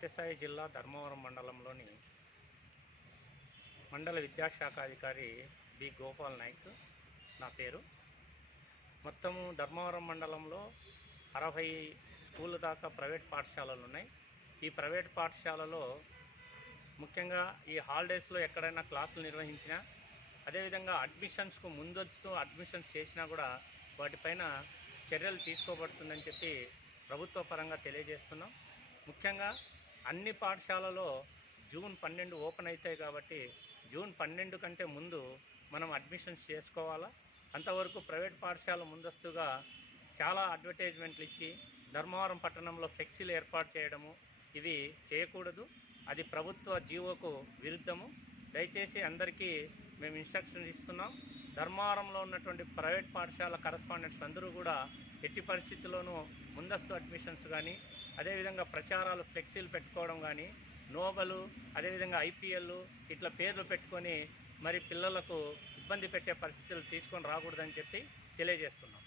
సత్యసాయి జిల్లా ధర్మవరం మండలంలోని మండల విద్యాశాఖ అధికారి బి. గోపాల్ నాయక్ నా పేరు. మొత్తము ధర్మవరం మండలంలో అరవై స్కూల్ దాకా ప్రైవేట్ పాఠశాలలు ఉన్నాయి. ఈ ప్రైవేట్ పాఠశాలలో ముఖ్యంగా ఈ హాలిడేస్లో ఎక్కడైనా క్లాసులు నిర్వహించినా అదేవిధంగా అడ్మిషన్స్కు ముందొస్తూ అడ్మిషన్స్ చేసినా కూడా వాటిపైన చర్యలు తీసుకోబడుతుందని చెప్పి ప్రభుత్వ పరంగా తెలియజేస్తున్నాం. ముఖ్యంగా అన్ని పాఠశాలలో జూన్ పన్నెండు ఓపెన్ అవుతాయి కాబట్టి జూన్ పన్నెండు కంటే ముందు మనం అడ్మిషన్స్ చేసుకోవాలా? అంతవరకు ప్రైవేట్ పాఠశాల ముందస్తుగా చాలా అడ్వర్టైజ్మెంట్లు ఇచ్చి ధర్మవరం పట్టణంలో ఫ్లెక్సీలు ఏర్పాటు చేయడము ఇవి చేయకూడదు. అది ప్రభుత్వ జీవోకు విరుద్ధము. దయచేసి అందరికీ మేము ఇన్స్ట్రక్షన్స్ ఇస్తున్నాం. ధర్మవరంలో ఉన్నటువంటి ప్రైవేట్ పాఠశాల కరస్పాండెంట్స్ అందరూ కూడా ఎట్టి పరిస్థితుల్లోనూ ముందస్తు అడ్మిషన్స్ కానీ అదేవిధంగా ప్రచారాలు ఫ్లెక్సీలు పెట్టుకోవడం కానీ నోబలు అదేవిధంగా ఐపీఎల్ ఇట్లా పేర్లు పెట్టుకొని మరి పిల్లలకు ఇబ్బంది పెట్టే పరిస్థితులు తీసుకొని రాకూడదని చెప్పి తెలియజేస్తున్నాం.